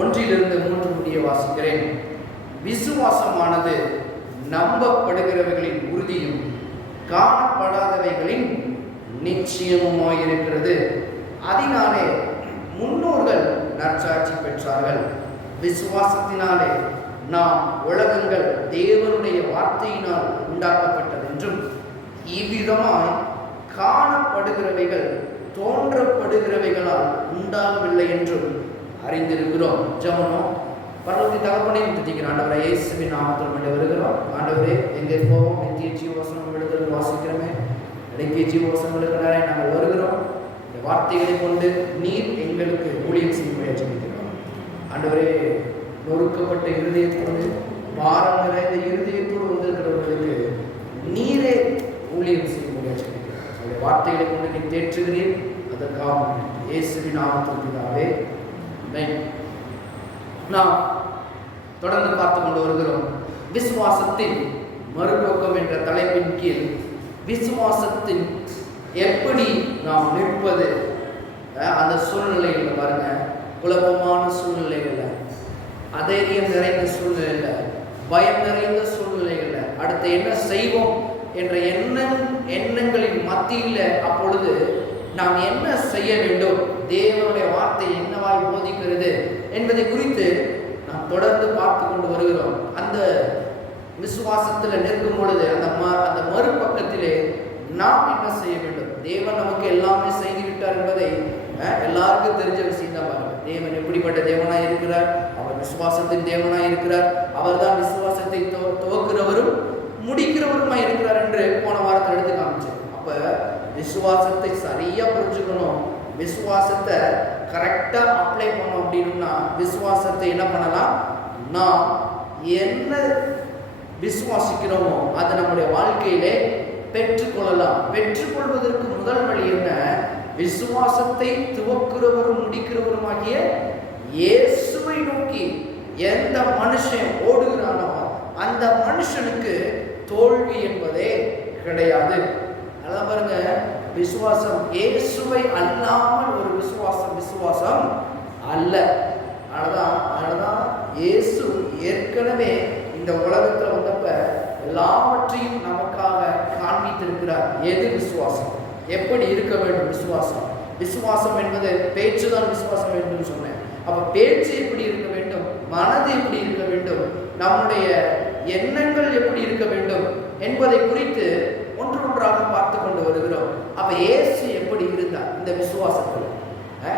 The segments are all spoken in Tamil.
1-3 முடிய வாசிக்கிறேன். விசுவாசமானது நம்பப்படுகிறவைகளின் உறுதியும் காணப்படாதவைகளின் நிச்சயமுமாயிருக்கிறது. அதனாலே முன்னோர்கள் நற்சாட்சி பெற்றார்கள். விசுவாசத்தினாலே நாம் உலகங்கள் தேவனுடைய வார்த்தையினால் உண்டாக்கப்பட்டதென்றும் இவ்விதமாய் காணப்படுகிறவைகள் தோன்றப்படுகிறவைகளால் உண்டாகவில்லை என்றும் அறிந்திருக்கிறோம். ஜெபம். பரலோக தகப்பனே, துதிக்கிறோம் ஆண்டவரே, இயேசுவின் நாமத்தில் வேண்டி வருகிறோம். ஆண்டவரே, எங்கே போவோம்? நித்திய ஜீவவசனம் எழுதுறது வாசிக்கிறோமே, நித்திய ஜீவவசனங்களுக்கு நேரம் நாங்கள் வருகிறோம். இந்த வார்த்தைகளை கொண்டு நீர் எங்களுக்கு ஊழியம் செய்ய முயற்சிக்கிறோம். ஆண்டவரே, நொறுக்கப்பட்ட இருதயத்தோடு பாரம் நிறைந்த இருதயத்தோடு வந்திருக்கிறவர்களுக்கு நீரே ஊழியம் செய்ய முயற்சிக்கிறோம். அந்த வார்த்தைகளை கொண்டு நீ தேற்றுகிறீர். அதற்காக இயேசுவின் நாமத்தில் பிதாவே, ஆமென். நாம் தொடர்ந்து பார்த்து கொண்டு வருகிறோம். விசுவாசத்தின் மறுநோக்கம் என்ற தலைப்பின் கீழ் விசுவாசத்தின் எப்படி நாம் நிற்பது, அந்த சூழ்நிலைகளில் பாருங்க, குழப்பமான சூழ்நிலைகளில், அதைரியம் நிறைந்த சூழ்நிலையில், பயம் நிறைந்த சூழ்நிலைகளில், அடுத்து என்ன செய்வோம் என்ற எண்ணங்களின் மத்தியில் அப்பொழுது நாம் என்ன செய்ய வேண்டும், தேவனுடைய வார்த்தை என்னவாய் போதிக்கிறது என்பதை குறித்து நாம் தொடர்ந்து பார்த்து கொண்டு வருகிறோம். அந்த விசுவாசத்தில் நிற்கும் பொழுது அந்த மறுபக்கத்திலே நாம் என்ன செய்ய வேண்டும்? தேவன் நமக்கு எல்லாமே செய்துவிட்டார் என்பதை எல்லாருக்கும் தெரிஞ்ச விஷயம் தான். பாருங்க, தேவன் எப்படிப்பட்ட தேவனாய் இருக்கிறார். அவர் விசுவாசத்தின் தேவனாய் இருக்கிறார். அவர் தான் விசுவாசத்தை துவக்கிறவரும் முடிக்கிறவருமாய் இருக்கிறார் என்று போன வாரத்தில் எடுத்து காமிச்சார். அப்ப விசுவாசத்தை சரியா புரிஞ்சுக்கணும். விசுவாசத்தை கரெக்டா அப்ளை பண்ணோம் அப்படின்னா விசுவாசத்தை என்ன பண்ணலாம்? நாம் என்ன விசுவாசிக்கிறோமோ அதை நம்முடைய வாழ்க்கையிலே பெற்றுக்கொள்ளலாம். பெற்றுக்கொள்வதற்கு முதல் வழி என்ன? விசுவாசத்தை துவக்கிறவரும் முடிக்கிறவருமாகிய இயேசுவை நோக்கி எந்த மனுஷன் ஓடுகிறானோ அந்த மனுஷனுக்கு தோல்வி என்பதே கிடையாது. அதான் பாருங்க, விசுவாசம் இயேசுவை அல்லாமல் ஒரு விசுவாசம் அல்ல. அதனாலதான் இயேசு ஏற்கனவே இந்த உலகத்தில் வந்தப்ப எல்லாவற்றையும் நமக்காக காண்பித்திருக்கிறார். எது விசுவாசம், எப்படி இருக்க வேண்டும் விசுவாசம்? விசுவாசம் என்பது பேச்சு தான் விசுவாசம் என்று சொன்னேன். அப்ப பேச்சு எப்படி இருக்க வேண்டும், மனது எப்படி இருக்க வேண்டும், நம்முடைய எண்ணங்கள் எப்படி இருக்க வேண்டும் என்பதை குறித்து ஒன்றாக பார்த்து கொண்டு வருகிறோம். அப்ப இயேசு எப்படி இருந்தார் இந்த விசுவாசத்தில்?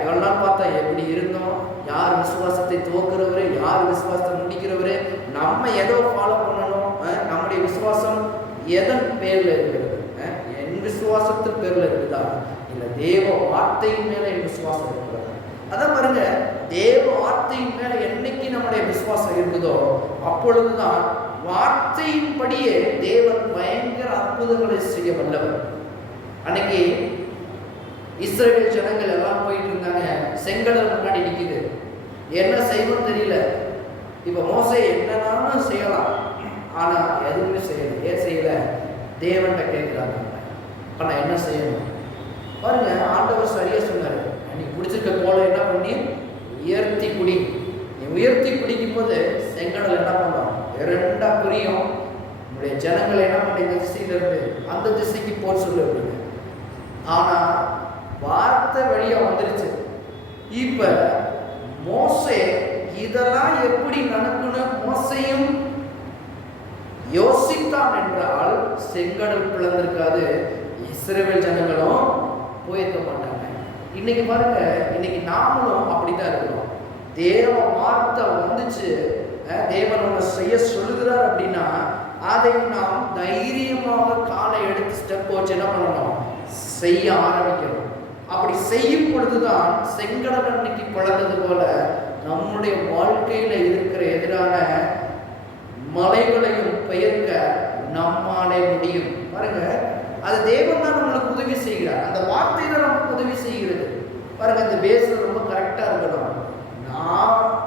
இவ்வளவு நாள் பார்த்தா எப்படி இருந்தோம், யார் விசுவாசத்தை துவக்கிறவரு, யார் விசுவாசத்தை முடிக்கிறவரு, நம்ம எதோ ஃபாலோ பண்ணணும், நம்முடைய விசுவாசம் எதன் பேர்ல இருக்கிறது? என் விசுவாசத்தின் பேர்ல இருக்குதா, இல்ல தேவ வார்த்தையின் மேல என் விசுவாசம் இருக்கிறதா? அதான் பாருங்க, தேவ வார்த்தையின் மேல என்னைக்கு நம்முடைய விசுவாசம் இருக்குதோ அப்பொழுதுதான் வார்த்தையின்படியே தேவன் பயங்கர அற்புதங்களை செய்ய வல்லவர். அன்னைக்கு இஸ்ரவேல் ஜனங்கள் எல்லாம் போயிட்டு இருந்தாங்க, செங்கடல் முன்னாடி நிக்குது, என்ன செய்யணும் தெரியல. இப்ப மோசே என்னன்னாலும் செய்யலாம், ஆனா எதுவுமே செய்யல. ஏன் செய்யல? தேவன்கிட்ட கேட்கிறாங்க, அப்ப நான் என்ன செய்யணும்? பாருங்க, ஆண்டவர் சரியா சொன்னாரு, நீ குடிச்சிருக்க போல என்ன பண்ணி உயர்த்தி குடி. நீ உயர்த்தி குடிக்கும் போது செங்கடல் என்ன பண்ணுவான்? இரண்டா புரியும். நம்முடைய ஜனங்களை என்ன பண்ண, இந்த திசையில இருந்து அந்த திசைக்கு போக சொல்லு அப்படின்னு. ஆனா வார்த்தை வழியா வந்துருச்சு. இப்ப மோசே இதெல்லாம் எப்படி நடக்கணும் மோசையும் யோசித்தான் என்றால் செங்கடல் பிளந்திருக்காது, இஸ்ரவேல் ஜனங்களும் போயிருக்க மாட்டாங்க. இன்னைக்கு பாருங்க, இன்னைக்கு நாமளும் அப்படிதான் இருக்கிறோம். தேவ வார்த்தை வந்துச்சு, தேவன் ஒன்று செய்ய சொல்லுகிறார் அப்படின்னா அதை நாம் தைரியமாக காலை எடுத்து ஸ்டெப் வச்சு என்ன பண்ணணும்? செய்ய ஆரம்பிக்கணும். அப்படி செய்யும் பொழுதுதான் செங்கடல் அன்னைக்கு பிளந்தது போல நம்முடைய வாழ்க்கையில இருக்கிற எதிரான மலைகளையும் பெயர்க்க நம்மாலே முடியும். பாருங்க, அது தேவன் தான் நம்மளுக்கு உதவி செய்கிறார். அந்த வார்த்தை தான் நமக்கு உதவி செய்கிறது. பாருங்க, இந்த பேஸ்ல ரொம்ப கரெக்டா இருக்கணும்.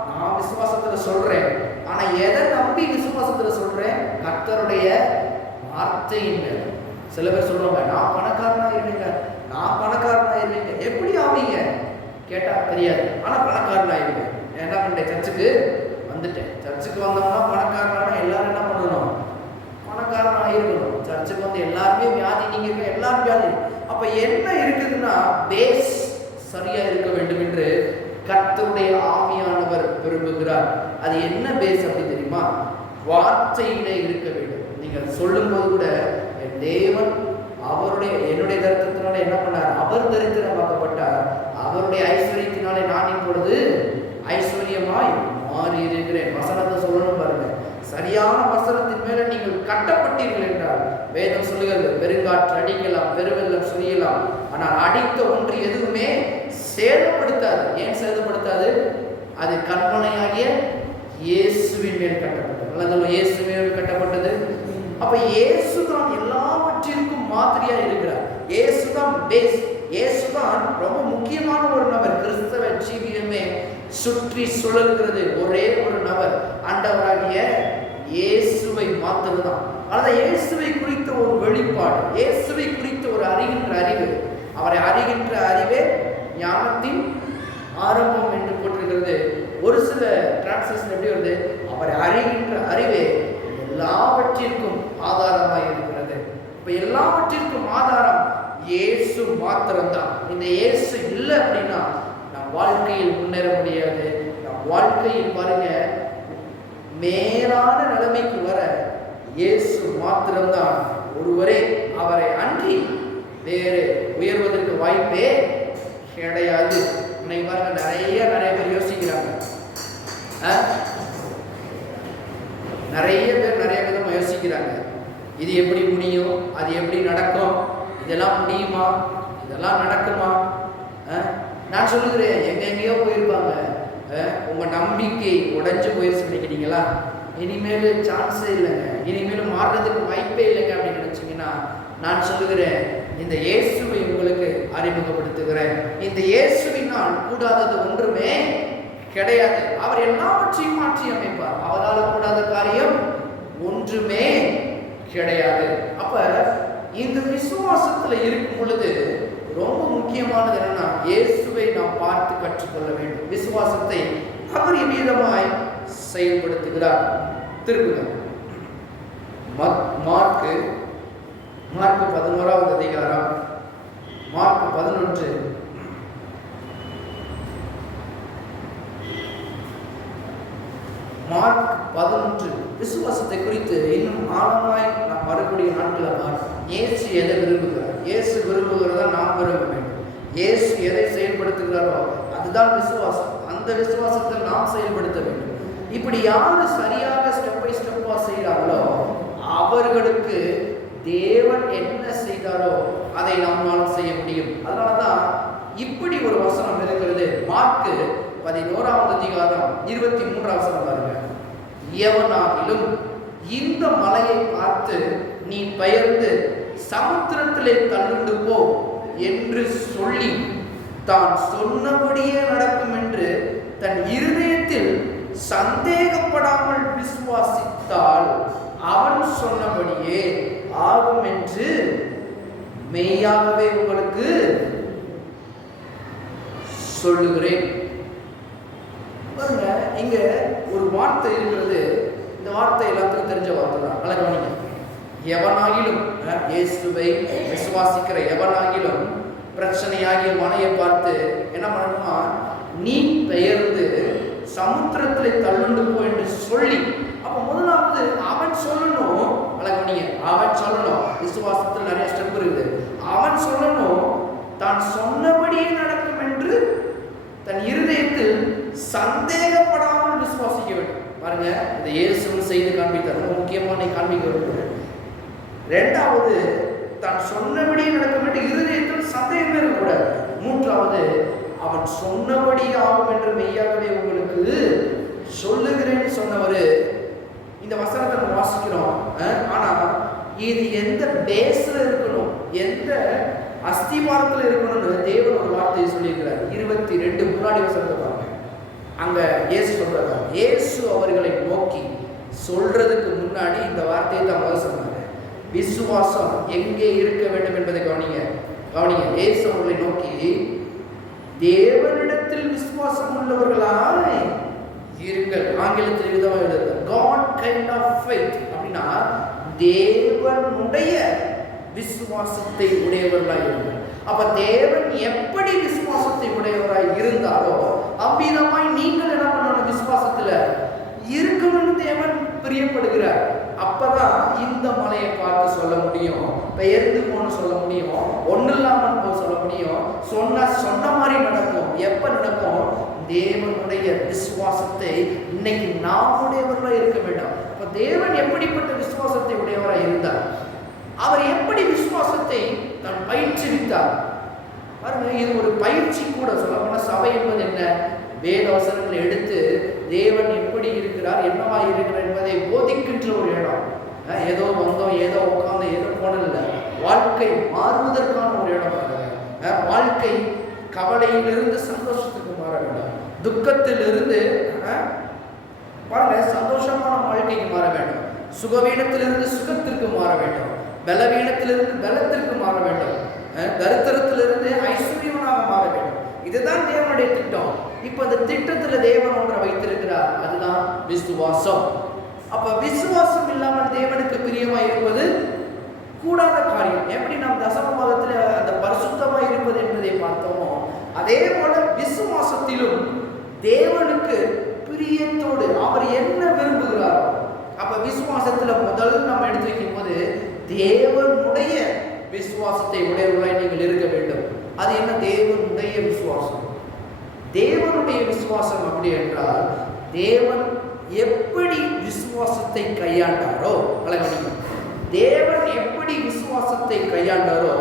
நான் விசுவாசத்துல சொல்றேன், ஆனா எதை நம்பி விசுவாசத்துல சொல்றேன்? கர்த்தருடைய வார்த்தையின் மேல. சில பேர் சொல்லுவாங்க, நான் பணக்காரனா இருந்தீங்க, நான் பணக்காரனா இருந்தீங்க. எப்படி ஆவீங்க கேட்டா தெரியாது, ஆனா பணக்காரனா இருங்க. என்ன பண்ணிட்டேன், சர்ச்சுக்கு வந்துட்டேன். சர்ச்சுக்கு வந்தோம்னா பணக்காரனா எல்லாரும் என்ன பண்ணணும், பணக்காரன் ஆயிருக்கணும். சர்ச்சுக்கு வந்து எல்லாருமே வியாதி, நீங்க இருக்க எல்லாரும் வியாதி. அப்ப என்ன இருக்குதுன்னா பேஸ் சரியா இருக்க வேண்டும் என்று கர்த்தருடைய ஆவியானவர் விரும்புகிறார். அது என்ன பேஸ் அப்படின்னு தெரியுமா? வார்த்தையிலே இருக்க வேண்டும். நீங்கள் சொல்லும் போது கூட என் தேவன் அவருடைய என்னுடைய தரித்திரத்தினால என்ன பண்ணார், அவர் தரித்திரமாக்கப்பட்டார், அவருடைய ஐஸ்வர்யத்தினாலே நான் இப்பொழுது ஐஸ்வர்யமாய் மாறி இருக்கிறேன். வசனத்தை சொல்லணும் பாருங்க. சரியான வசனத்தின் மேல நீங்கள் கட்டப்பட்டீர்கள் என்றால் வேதம் சொல்லுகிறது, பெருங்காற்று அடிக்கலாம், பெருவெல்லம் சுரியலாம், ஆனால் அடித்த ஒன்று எதுவுமே சேதப்படுத்தாது. ஏன் சேதப்படுத்தாது? அது கற்பனையாகிய இயேசுவின் மேல் கட்டப்பட்டது. அல்லது இயேசுவின் மேல் கட்டப்பட்டது. அப்ப இயேசுதான் எல்லாவற்றிற்கும் மாதிரியா இருக்கிறார். இயேசுதான் பேஸ். இயேசுதான் ரொம்ப முக்கியமான ஒரு நபர். கிறிஸ்தவ ஜீவியமே சுற்றி சுழல்கிறது ஒரே ஒரு நபர், ஆண்டவராகிய இயேசுவை மாத்திரம்தான். அதாவது இயேசுவை குறித்த ஒரு வெளிப்பாடு, இயேசுவை குறித்த ஒரு அறிகின்ற அறிவு, அவரை அறிகின்ற அறிவே ஞானத்தின் ஆரம்பம் என்று போட்டிருக்கிறது. ஒரு சில டிரான்ஸ்லேஷன் எப்படி வருது, அவரை அறிகின்ற அறிவே எல்லாவற்றிற்கும் ஆதாரமாக இருக்கிறது. இப்ப எல்லாவற்றிற்கும் ஆதாரம் இயேசு மாத்திரம்தான். இந்த இயேசு இல்லை அப்படின்னா நம் வாழ்க்கையில் முன்னேற முடியாது. நம் வாழ்க்கையில் பாருங்க, மேலான நிலைமைக்கு வர இயேசு மாத்திரம்தான் ஒருவரே. அவரை அன்றி வேறு உயர்வதற்கு வாய்ப்பே கிடையாது. இன்னைக்கு பாருங்க, நிறைய பேர் யோசிக்கிறாங்க. நிறைய பேர் நிறைய விதமா யோசிக்கிறாங்க. இது எப்படி முடியும், அது எப்படி நடக்கும், இதெல்லாம் முடியுமா, இதெல்லாம் நடக்குமா? நான் சொல்லுகிறேன், எங்கெங்கேயோ போயிருப்பாங்க. உங்க நம்பிக்கை உடைஞ்சு போயிருச்சு நினைக்கிறீங்களா? இனிமேல் சான்ஸே இல்லைங்க, இனிமேல் மாறுறதுக்கு வாய்ப்பே இல்லைங்க அப்படின்னு நினைச்சீங்கன்னா நான் சொல்லுகிறேன், இந்த இயேசுவை உங்களுக்கு அறிமுகப்படுத்துகிறேன். இந்த இயேசுவினால் கூடாதது ஒன்றுமே கிடையாது. அவர் எல்லாவற்றையும் மாற்றி அமைப்பார். அவரால் கூடாத காரியம் ஒன்றுமே கிடையாது. அப்ப இந்த விசுவாசத்துல இருக்கும் பொழுது ரொம்ப முக்கியமானது என்னன்னா, இயேசுவை நாம் பார்த்து கற்றுக்கொள்ள வேண்டும். விசுவாசத்தை அவர் எவ்விதமாய் செயல்படுத்துகிறார். திருப்புங்க மார்க்கு 11வது அதிகாரம், மார்க் 11. மார்க் 11 விசுவாசத்தை குறித்து இன்னும் ஆழமாய் நாம் வரக்கூடிய நாட்களை பார்ப்போம். இயேசு எதை விரும்புகிறார்? இயேசு விரும்புகிறதா நாம் விரும்ப வேண்டும். இயேசு எதை செயல்படுத்துகிறாரோ அதுதான் விசுவாசம். அந்த விசுவாசத்தை நாம் செயல்படுத்த வேண்டும். இப்படி யாரு சரியாக ஸ்டெப் பை ஸ்டெப்பா செய்கிறார்களோ அவர்களுக்கு தேவன் என்ன செய்தாரோ அதை நம்மால் செய்ய முடியும். அதனாலதான் இப்படி ஒரு வசனம் இருக்கிறது. மார்க்கு 11வது அதிகாரம் 23வது வசனம் பாருங்க. எவனாகிலும் இந்த மலையை பார்த்து நீ பெயர்ந்து சமுத்திரத்திலே தள்ளுண்டு போ என்று சொல்லி தான் சொன்னபடியே நடக்கும் என்று தன் இருதயத்தில் சந்தேகப்படாமல் விசுவாசித்தால் அவன் சொன்னபடியே ஆகும் என்று மெய்யாகவே உங்களுக்கு சொல்லுகிறேன். இங்க ஒரு வார்த்தை இருக்கிறது. இந்த வார்த்தை எல்லாத்துக்கும் தெரிஞ்ச வார்த்தை தான். நல்லா கவனிங்க. எவனாகிலும், இயேசுவை விசுவாசிக்கிற எவனாகிலும் பிரச்சனையாகிய மலையை பார்த்து என்ன பண்ணணுமா, நீ பெயர்ந்து சமுத்திரத்திலே தள்ளுண்டு போ என்று சொல்லி. அப்ப முதலாவது அவன் சொல்லணும். நல்லா கவனிங்க, அவன் சொல்லணும். விசுவாசத்தில் நிறைய ஸ்டெப் இருக்குது. அவன் சொல்லணும், தான் சொன்னபடியே நடக்கும் என்று தன் இருதயத்தில் சந்தேகப்படாமல் விசுவாசிக்க வேண்டும். பாருங்க, இந்த இயேசுவும் செய்து காண்பித்தார். ரொம்ப முக்கியமான காண்பிக்க வேண்டும். இரண்டாவது, தான் சொன்னபடியே நடக்கும் என்று இருதயத்தில் சந்தேகமே இருக்கக்கூடாது. மூன்றாவது, அவன் சொன்னபடி ஆகும் என்று மெய்யாகவே உங்களுக்கு சொல்லுகிறேன்னு சொன்னவர். இந்த வசனத்தை நம்ம வாசிக்கிறோம். ஆனா இது எந்த பேஸ்ல இருக்கணும், எந்த அஸ்திவாரத்தில் இருக்கணும்னு தேவன் ஒரு வார்த்தையை சொல்லியிருக்கிறார். 22 முன்னாடி வசனத்தை பாருங்க. அங்க இயேசு சொல்றாங்க. இயேசு அவர்களை நோக்கி சொல்றதுக்கு முன்னாடி இந்த வார்த்தையை தான் முதல் சொன்னாங்க. விசுவாசம் எங்கே இருக்க வேண்டும் என்பதை கவனிங்க. இயேசு அவர்களை நோக்கி தேவனிடத்தில் விசுவாசம் உள்ளவர்களாய் இருங்கள். ஆங்கிலத்தில் விதமாக எழுதுது God kind of faith அப்படின்னா தேவனுடைய விசுவாசத்தை உடையவர்களாய் இருங்கள். அப்ப தேவன் எப்படி விசுவாசத்தை உடையவராய் இருந்தாரோ அவ்விதமாய் நீங்கள் என்ன பண்ணணும்? விசுவாசத்துல இருக்கணும்னு தேவன் பிரியப்படுகிறார். அப்பதான் இந்த மலையை பார்த்து சொல்ல முடியும், பெயர்ந்து போன்னு சொல்ல முடியும், ஒண்ணு இல்லாமல் போக சொல்ல முடியும். சொன்ன மாதிரி நடக்கும். எப்ப நடக்கும்? தேவனுடைய விசுவாசத்தை இன்னைக்கு நாமுடையவர்களாக இருக்க வேண்டாம். இப்ப தேவன் எப்படிப்பட்ட விசுவாசத்தை உடையவராக இருந்தார்? அவர் எப்படி விசுவாசத்தை தான் பயிற்சிவித்தார் பாருங்க. இது ஒரு பயிற்சி கூட. சொல்லப்போனா சபை என்பது என்ன? வேத வசனங்களை எடுத்து தேவன் எப்படி இருக்கிறார், என்னவா இருக்கிறார் என்பதை போதிக்கின்ற ஒரு இடம். ஏதோ வந்தோம், ஏதோ உட்கார்ந்து, ஏதோ போனதில்லை. வாழ்க்கை மாறுவதற்கான ஒரு இடம். வாழ்க்கை கவலையிலிருந்து சந்தோஷத்துக்கு மாற வேண்டும், துக்கத்திலிருந்து பாருங்க சந்தோஷமான வாழ்க்கைக்கு மாற வேண்டும், சுகவீனத்திலிருந்து சுகத்திற்கு மாற வேண்டும், பலவீனத்திலிருந்து பலத்திற்கு மாற வேண்டும், தரித்திரத்திலிருந்து ஐஸ்வர்யவனாக மாற வேண்டும். இதுதான் தேவனுடைய திட்டம். இப்ப அந்த திட்டத்துல தேவன் ஒன்றை வைத்திருக்கிறார், அதுதான் விசுவாசம். அப்ப விசுவாசம் இல்லாமல் தேவனுக்கு பிரியமா இருப்பது கூடாத காரியம். எப்படி நாம் தசம பாகத்துல அந்த பரிசுத்தமா இருப்பது என்பதை பார்த்தோமோ அதே போல விசுவாசத்திலும் தேவனுக்கு பிரியத்தோடு அவர் என்ன விரும்புகிறாரோ. அப்ப விசுவாசத்துல முதல் நம்ம எடுத்து வைக்கும் போது தேவனுடைய விசுவாசத்தை உடையவர்களாய் நீங்கள் இருக்க வேண்டும். அது என்ன? தேவனுடைய விசுவாசம். தேவனுடைய விசுவாசம் அப்படி என்றால் தேவன் எப்படி விசுவாசத்தை கையாண்டாரோ, தேவன் எப்படி விசுவாசத்தை கையாண்டாரோ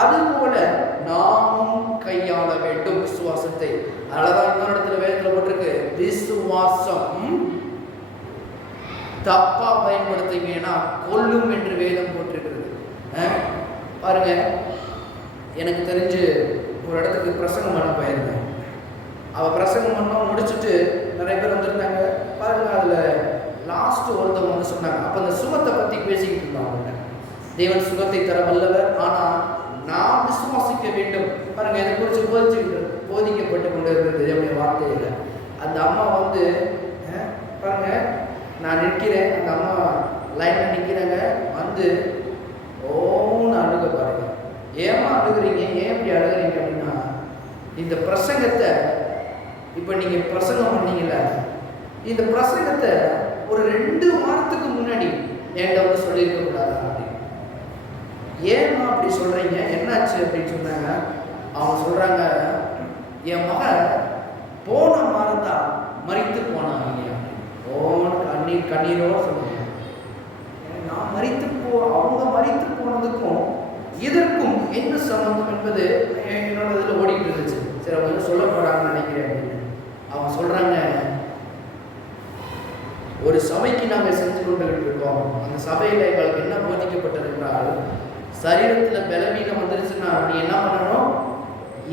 அதுபோல நாமும் கையாள வேண்டும் விசுவாசத்தை. அதனாலதான் இன்னொரு இடத்துல வேதத்துல போட்டிருக்கு, விசுவாசம் தப்பா பயன்படுத்துங்கன்னா கொல்லும் என்று வேதம் போட்டிருக்கிறது. பாருங்க, எனக்கு தெரிஞ்சு ஒரு இடத்துக்கு பிரசங்கம் பண்ண போயிருந்தேன். அவள் பிரசங்கம் பண்ணோம், முடிச்சுட்டு நிறைய பேர் வந்துருந்தாங்க. பாருங்க, அதில் லாஸ்ட் ஒருத்தவங்க வந்து சொன்னாங்க. அப்போ அந்த சுகத்தை பற்றி பேசிக்கிட்டு இருந்தாங்க. தேவன் சுகத்தை தர வல்லவர், ஆனால் நான் விசுவாசிக்க வேண்டும். பாருங்க, இதை குறித்து போதிக்கப்பட்டு கொண்டு இருக்கிறது தேவனுடைய வார்த்தையில். அந்த அம்மா வந்து பாருங்க, நான் நிற்கிறேன், அந்த அம்மா லைனில் நிற்கிறாங்க, வந்து ஓன்னு அழுக. பாருங்க, ஏமா அழுகுறீங்க, ஏன் இப்படி அழுகுறீங்க அப்படின்னா, இந்த பிரசங்கத்தை இப்போ நீங்கள் பிரசங்கம் பண்ணீங்கல்ல, இந்த பிரசங்கத்தை ஒரு 2 வாரத்துக்கு முன்னாடி என்கிட்ட வந்து சொல்லியிருக்க கூடாது அப்படின்னு. ஏமா அப்படி சொல்றீங்க, என்னாச்சு அப்படின்னு சொன்னாங்க. அவங்க சொல்றாங்க, என் மகன் போன மாதம் தான் மரித்து போனாங்க. கண்ணீரோட சொல்லுங்க, நான் அவங்க மரித்து போனதுக்கும் இதற்கும் என்ன சம்பந்தம் என்பது என்னோட இதில் ஓடிட்டு இருந்துச்சு. சரி, அவங்க சொல்லப்படாங்கன்னு நினைக்கிறேன் அப்படின்னு. அவங்க சொல்றாங்க, ஒரு சபைக்கு நாங்கள் செஞ்சு கொண்டுகிட்டு இருக்கோம். அந்த சபையில் எங்களுக்கு என்ன போதிக்கப்பட்டது என்றால், சரீரத்தில் பலவீனம் வந்துருச்சுன்னா நீ என்ன பண்ணணும்?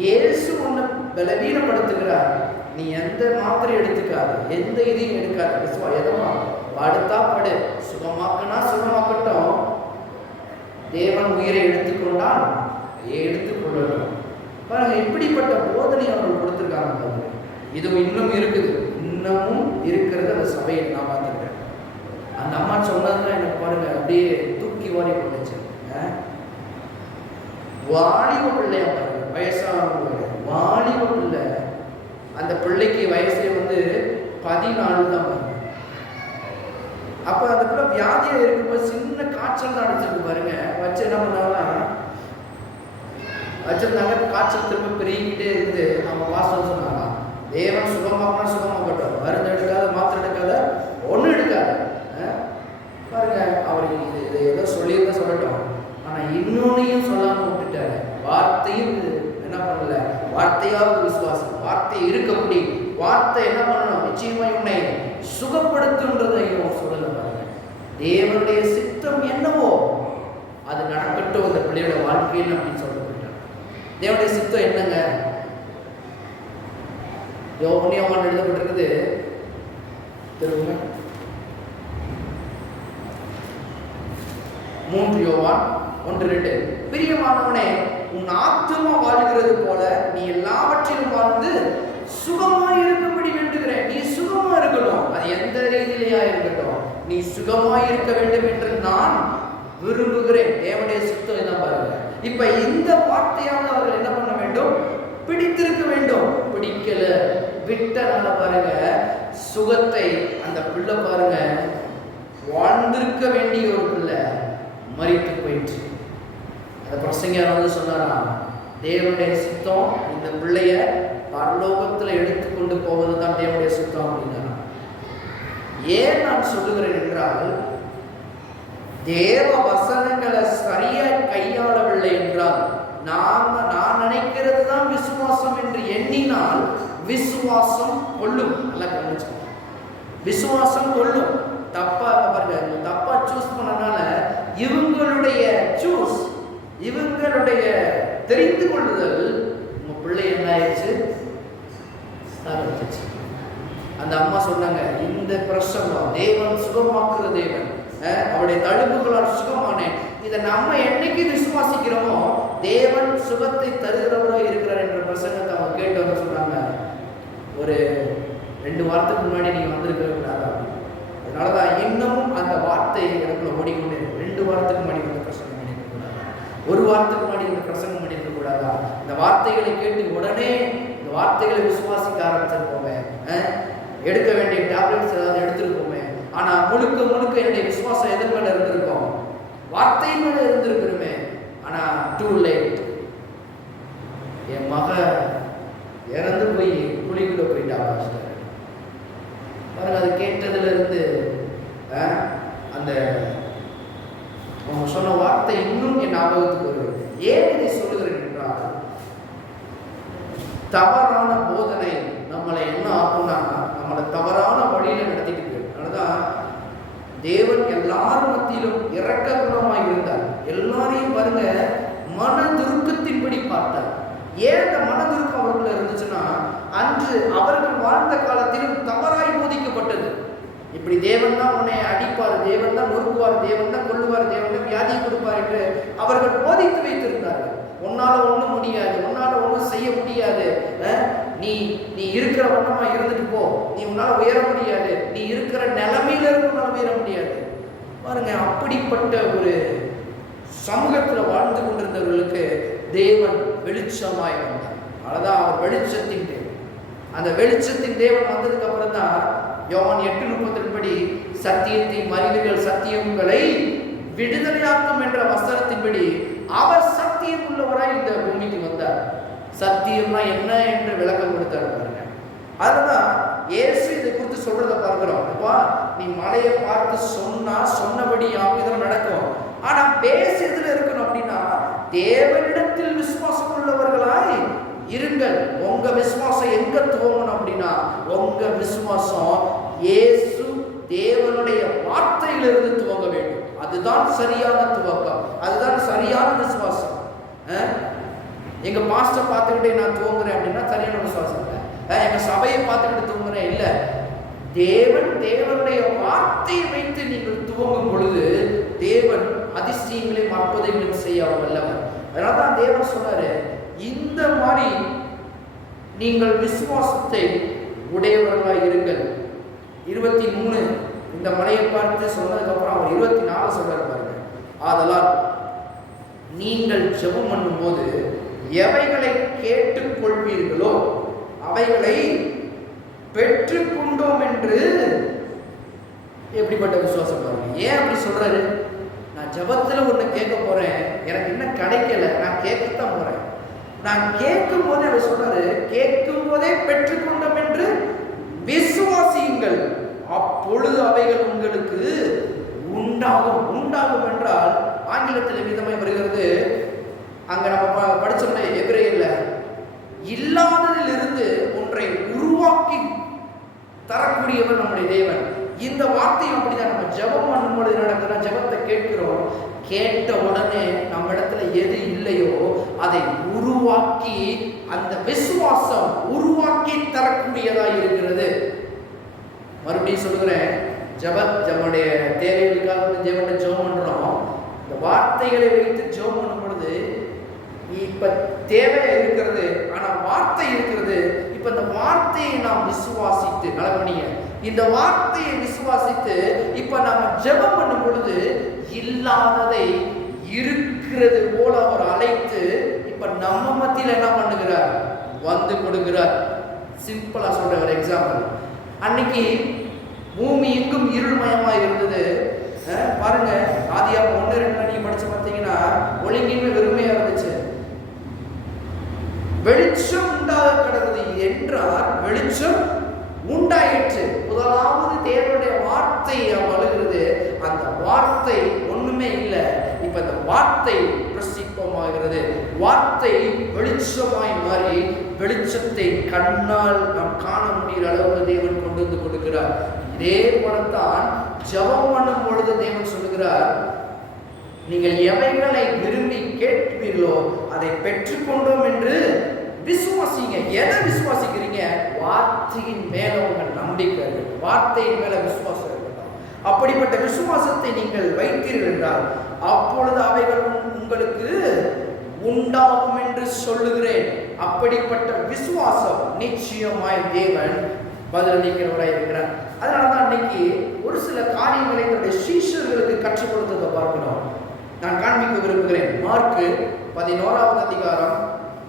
இயேசு ஒன்று பலவீனப்படுத்துகிறார், நீ எந்த மாத்திரை எடுத்துக்காது, எந்த இதையும் எடுக்காது. விசுவா எதமா படுத்தா படு, சுகமாக்கனா சுகமாக்கட்டும், தேவன் உயிரை எடுத்துக்கொண்டால் எடுத்துக்கொள்ளணும். பாருங்க, இப்படிப்பட்ட போதனை அவர்கள் கொடுத்துருக்காங்க. பாருங்க, இது இன்னும் இருக்குது, இன்னமும் இருக்கிறது அந்த சபையை நான் பார்த்துருக்கேன். அந்த அம்மா சொன்னதுதான் எனக்கு பாருங்க அப்படியே தூக்கி வாரி கொண்டுச்சு. வாலிப பிள்ளையா பாருங்க, வயசானவங்க வாலிப பிள்ளை. அந்த பிள்ளைக்கு வயசே வந்து 14 தான் பாருங்க. அப்ப அந்த பிள்ளை வியாதியா இருக்கும்போது சின்ன காய்ச்சல் தான் அடிச்சிருக்கு பாருங்க. வச்சு என்ன பண்ணாங்கன்னா வச்சிருந்தாங்க, காய்ச்சல் திரும்ப பெருகிக்கிட்டே இருந்து நம்ம வாசல் சொன்னாங்க, தேவன் சுகமாக்கணும், சுகமாக்கட்டும், மருந்து எடுக்காத, மாத்திரை எடுக்காத, ஒன்றும் எடுக்காத. பாருங்க, அவர் இது ஏதோ சொல்லியிருந்தா சொல்லட்டும், ஆனால் இன்னொன்னையும் சொல்லாமல் விட்டுட்டாரு. வார்த்தையும் என்ன பண்ணல, வார்த்தையாவது விசுவாசம், வார்த்தை இருக்கக்கூடிய வார்த்தை என்ன பண்ணணும், நிச்சயமா உன்னை சுகப்படுத்துன்றதையும் சொல்லல. பாருங்க, தேவனுடைய சித்தம் என்னவோ அது நடக்கட்டும் அந்த பிள்ளையோட வாழ்க்கையில் அப்படின்னு சொல்லப்பட்டார். தேவனுடைய சித்தம் என்னங்க? யோவான் எழுதப்பட்டிருக்குது, திரும்ப 3 யோவான் 1:2, பிரியமானவனே, உன் ஆத்துமா வாழ்கிறது போல நீ எல்லாவற்றிலும் வாழ்ந்து சுகமாய் இருக்கும்படி வேண்டுகிறேன். நீ சுகமா சுகமாய் இருக்க வேண்டும் என்று நான் விரும்புகிறேன். தேவனுடைய சித்தம் இதான் பாருங்க. இப்ப இந்த வார்த்தையாவது அவர்கள் என்ன பண்ண வேண்டும்? பிடித்திருக்க வேண்டும். பிடிக்கல, விட்டனால பாருங்க சுகத்தை அந்த பிள்ளை பாருங்க வாழ்ந்திருக்க வேண்டிய ஒரு பிள்ளை மரித்து போயிடுச்சு. அந்த பிரசங்கர் வந்து சொன்னாராம், தேவனுடைய சித்தம் இந்த பிள்ளைய பரலோகத்தில் எடுத்துக்கொண்டு போவது தான் தேவனுடைய சித்தம் அப்படின்னா. ஏன் நான் சொல்லுகிறேன் என்றால், தேவ வசனங்களை சரியா கையாளவில்லை என்றால், நான் நினைக்கிறது தான் விசுவாசம் என்று எண்ணினால் விசுவாசம் கொள்ளும். நல்லா கவனிச்சுக்கோங்க, விசுவாசம் கொள்ளும். தப்பா பாருங்க, தப்பா சூஸ் பண்ணனால இவங்களுடைய தெரிந்து கொள்ளுதல் உங்க பிள்ளை என்ன ஆயிடுச்சு? அந்த அம்மா சொன்னாங்க, இந்த பிரசங்கம் தேவன் சுகமாக்குற தேவன், அவருடைய தழும்புகளால் சுகமானேன். இதை நம்ம என்னைக்கு விசுவாசிக்கிறோமோ தேவன் சுகத்தை தருகிறவரோ இருக்கிறார் என்ற பிரசங்கத்தை அவங்க கேட்டு வந்து சொன்னாங்க, ஒரு 2 வாரத்துக்கு முன்னாடி நீங்க வந்திருக்க கூடாதா? அதனாலதான் இன்னமும் அந்த வார்த்தை எனக்குள்ள ஓடிக்கொண்டே 2 வாரத்துக்கு முன்னாடி வந்து பிரசங்கம் பண்ணிருக்க கூடாதா? 1 வாரத்துக்கு முன்னாடி வந்து பிரசங்கம் பண்ணிருக்க கூடாதா? இந்த வார்த்தைகளை கேட்டு உடனே இந்த வார்த்தைகளை விசுவாசிக்க ஆரம்பிச்சிருப்போமே, எடுக்க வேண்டிய டேப்லெட்ஸ் ஏதாவது எடுத்திருப்போமே. ஆனா முழுக்க முழுக்க என்னுடைய விசுவாசம் எதன் மேல இருந்திருக்கோம்? வார்த்தை மேல இருந்திருக்கணுமே. ஆனா டூ லேட். என் மக இறந்து போய் குழிக்குள்ள போயிட்டா பாருங்க. அது கேட்டதுல இருந்து அந்த அவங்க சொன்ன வார்த்தை இன்னும் என் ஞாபகத்துக்கு வருது. ஏன் இதை சொல்லுகிறேன் என்றால், தவறான போதனை நம்மளை என்ன ஆகும்னா நம்மளை தவறான வழியில நடத்திட்டு இருக்கு. அதனாலதான் தேவன் எல்லாரும் மத்தியிலும் இரக்க குணமாய் இருந்தார். எல்லாரையும் பாருங்க மன துருக்கத்தின்படி பார்த்தார். ஏன் அந்த மன துருக்கம் அவர்கள் இருந்துச்சுன்னா, அன்று அவர்கள் வாழ்ந்த காலத்திலும் தவறாய் போதிக்கப்பட்டது. இப்படி தேவன் தான் உன்னை அடிப்பார், தேவன் தான் நொறுக்குவார், தேவன் தான் கொள்ளுவார், தேவன் தான் வியாதியை கொடுப்பார் என்று அவர்கள் போதித்து வைத்திருந்தார்கள். உன்னால ஒண்ணும் முடியாது, உன்னால ஒன்றும் செய்ய முடியாது, நீ இருக்கிற வண்ணமா இருந்துட்டு போ, நீ உன்னால உயர முடியாது, நீ இருக்கிற நிலைமையில உன்னால உயர முடியாது. பாருங்க, அப்படிப்பட்ட ஒரு சமூகத்துல வாழ்ந்து கொண்டிருந்தவர்களுக்கு தேவன் வெளிச்சமாய் வந்தார். அதான் அவர் வெளிச்சத்தின் தேவன். அந்த வெளிச்சத்தின் தேவன் வந்ததுக்கு அப்புறம் தான் யோவான் 8:32 படி சத்தியத்தின் அறிவுகள் சத்தியங்களை விடுதலையாக்கும் என்ற வசனத்தின்படி அவர் சத்தியம் உள்ளவராய் இந்த பூமிக்கு வந்தார். சத்தியம்னா என்ன என்று விளக்கம் கொடுத்தாரு பாருங்க. அதுதான் இயேசு இதை குறித்து சொல்றதை பார்க்கிறோம். அப்பா, நீ மலையை பார்த்து சொன்னபடியாகவும் இதெல்லாம் நடக்கும். ஆனா பேஸ் எதுல இருக்கணும் அப்படின்னா, தேவனிடத்தில் விசுவாசம் உள்ளவர்களாய் இருங்கள். உங்க விசுவாசம் எங்க துவங்கணும் அப்படின்னா, உங்க விசுவாசம் இயேசு தேவனுடைய வார்த்தையிலிருந்து துவங்க வேண்டும். அதுதான் சரியான துவக்கம், அதுதான் சரியான விசுவாசம். எங்க பாஸ்டர் பார்த்துக்கிட்டே நான் துவங்குறேன் அப்படின்னா சரியான விசுவாசம் இல்லை. எங்க சபையை பார்த்துக்கிட்டு துவங்குறேன் இல்லை. தேவனுடைய வார்த்தையை வைத்து நீங்கள் துவங்கும் பொழுது தேவன் அதிசயங்களையும் அற்புதங்களையும் செய்ய வல்லவர். அதனால்தான் தேவன் சொன்னாரு, இந்த மாதிரி நீங்கள் விசுவாசத்தை உடையவர்களாக இருங்கள். 23 இந்த மலையை பார்த்து சொன்னதுக்கு அப்புறம் அவர் 24 சொல்றாரு பாருங்க. ஆதலால் நீங்கள் ஜெபம் பண்ணும்போது எவைகளை கேட்டுக்கொள்வீர்களோ அவைகளை பெற்றுக்கொண்டோம் என்று. எப்படிப்பட்ட விசுவாசம் பாருங்க. ஏன் அப்படி சொல்றாரு? நான் ஜெபத்துல ஒண்ணு கேட்க போறேன், எனக்கு இன்னும் கிடைக்கல, நான் கேட்கத்தான் போறேன். நான் கேட்கும் போதே அவர் சொல்றாரு, கேட்கும் போதே பெற்றுக்கொண்டோம் என்று விசுவாசியுங்கள், அப்பொழுது அவைகள் உங்களுக்கு உண்டாகும். உண்டாகும் என்றால் ஆங்கிலத்தில் விதமாய் வருகிறது. அங்க நம்ம படிச்சோம்னா எபிரேயர்ல இல்லாததில் இருந்து ஒன்றை உருவாக்கி தரக்கூடியவர் நம்முடைய தேவன். இந்த வார்த்தையும் அப்படிதான். நம்ம ஜெபம் பண்ணும்போது நடக்கிற ஜெபத்தை கேட்கிறோம், கேட்ட உடனே நம்ம இடத்துல எது இல்லையோ அதை உருவாக்கி, அந்த விசுவாசம் உருவாக்கி தரக்கூடியதா இருக்கிறது. மறுபடியும் சொல்லுகிறேன், ஜெபனுடைய தேவைகளுக்காக ஜெபம் பண்றோம். இந்த வார்த்தைகளை வைத்து ஜெபம் பண்ணும் பொழுது இப்ப தேவை இருக்கிறது, ஆனா வார்த்தை இருக்கிறது. இப்ப இந்த வார்த்தையை நாம் விசுவாசித்து, நலவணிய இந்த வார்த்தையை விசுவாசித்து இப்ப நாம ஜெபம் பண்ணும் பொழுது இல்லாததை இருக்கிறது போல அவர் அழைத்து இப்ப நம்ம மத்தியில் என்ன பண்ணுகிறார், வந்து கொடுக்கிறார். சிம்பிளா சொல்ற ஒரு எக்ஸாம்பிள், அன்னைக்கு பூமி எங்கும் இருள்மயமா இருந்தது. பாருங்க, ஆதியாகமம் 1-2 நீங்க படிச்சு பார்த்தீங்கன்னா ஒழுங்கின்மை வெறுமையா இருந்துச்சு. வெளிச்சம் உண்டாக கிடக்குது என்றால் வெளிச்சம் உண்டாயிற்று. முதலாவது தேவனுடைய வார்த்தை அழுகிறது. அந்த வார்த்தை ஒண்ணுமே இல்லை. இப்ப இந்த வார்த்தை பிரசித்தமாகிறது. வார்த்தை வெளிச்சமாய் மாறி வெளிச்சத்தை கண்ணால் நாம் காண முடிகிற அளவுக்கு தேவன் கொண்டு வந்து கொடுக்கிறார். இதே போலத்தான் ஜெபம் பண்ணும் பொழுது தேவன் சொல்லுகிறார், நீங்கள் எவைகளை விரும்பி கேட்பீர்களோ அதை பெற்றுக்கொண்டோம் என்று விசுவாசிங்க. எதை விசுவாசிக்கிறீங்க? வார்த்தையின் மேல உங்கள் நம்பிக்கை, வார்த்தையின் மேல விசுவாசம் இருக்கட்டும். அப்படிப்பட்ட விசுவாசத்தை நீங்கள் வைத்தீர்கள் என்றால் அப்பொழுது அவைகள் உங்களுக்கு உண்டாகும் என்று சொல்லுகிறேன். அப்படிப்பட்ட விசுவாசம் நிச்சயமாய் தேவன் பதிலளிக்கிறவராய் இருக்கிறார். அதனாலதான் அன்னைக்கு ஒரு சில காரியங்களை தன்னுடைய சீஷர்களுக்கு கற்றுக் கொடுத்ததை பார்க்கணும். நான் காண்பிக்க விரும்புகிறேன். மார்க் 11வது அதிகாரம்,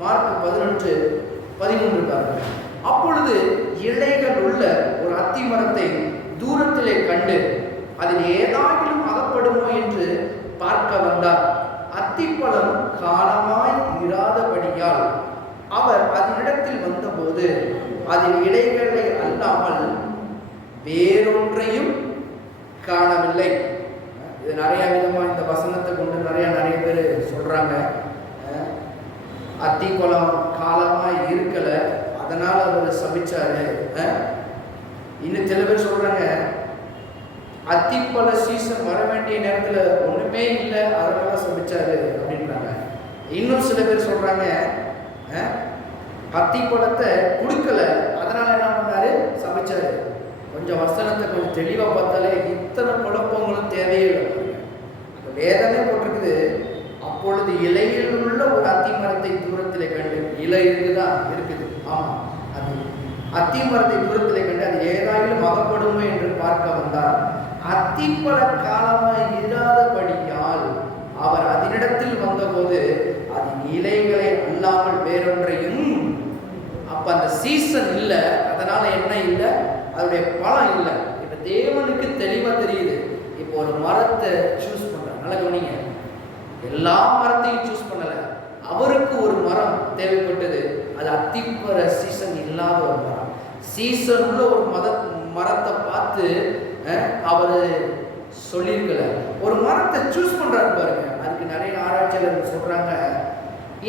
மார்க் 11-13 பாருங்கள். அப்பொழுது இலைகள் உள்ள ஒரு அத்தி மரத்தை தூரத்திலே கண்டு அதில் ஏதாகிலும் அகப்படுமோ என்று பார்க்க வந்தார். அத்திப்பழம் காலமாய் இராதபடியால் அவர் அதனிடத்தில் வந்தபோது அதில் இலைகளை அல்லாமல் வேறொன்றையும் காணவில்லை. இது நிறைய விதமா இந்த வசனத்தை கொண்டு நிறைய பேர் சொல்றாங்க. அத்திப்பழம் காலமா இருக்கல, அதனால அவர் சபிச்சாரு. இன்னும் சில பேர் சொல்றாங்க அத்திப்பழ சீசன் வர வேண்டிய நேரத்துல ஒண்ணுமே இல்லை, அதனால சபிச்சாரு அப்படின்றாங்க. இன்னும் சில பேர் சொல்றாங்க அத்திப்பழத்தை கொடுக்கல, அதனால என்ன பண்ணாரு, சபிச்சாரு. கொஞ்சம் வசனத்தை கொஞ்சம் தெளிவா பார்த்தாலே இத்தனை குழப்பங்களும் தேவையில்லை. வேதமே போட்டிருக்குது, அப்பொழுது இலையில் உள்ள ஒரு அத்தி மரத்தை தூரத்திலே கண்டு, இலை இருக்குதா, இருக்குது, ஆமா, அது அத்தி மரத்தை தூரத்திலே கண்டு அது ஏதாயிலும் அகப்படுமோ என்று பார்க்க வந்தார். அத்திப்பழ காலமாய் இராதபடியால் அவர் அதனிடத்தில் வந்தபோது அதன் இலைகளை அல்லாமல் வேறொன்றையும், அப்ப அந்த சீசன் இல்லை, அதனால என்ன இல்லை, அதனுடைய பழம் இல்லை. இப்ப தேவனுக்கு தெளிவா தெரியுது. இப்போ ஒரு மரத்தை சூஸ் பண்றாங்க, நல்லா கவனிங்க, எல்லா மரத்தையும் சூஸ் பண்ணல, அவருக்கு ஒரு மரம் தேவைப்பட்டது. அது அத்திப்பழ சீசன் இல்லாத ஒரு மரம், சீசன் உள்ள ஒரு மரத்தை பார்த்து அவரு சொல்லியிருக்கல. ஒரு மரத்தை சூஸ் பண்றாரு பாருங்க. அதுக்கு நிறைய ஆராய்ச்சியாளர்கள் சொல்றாங்க,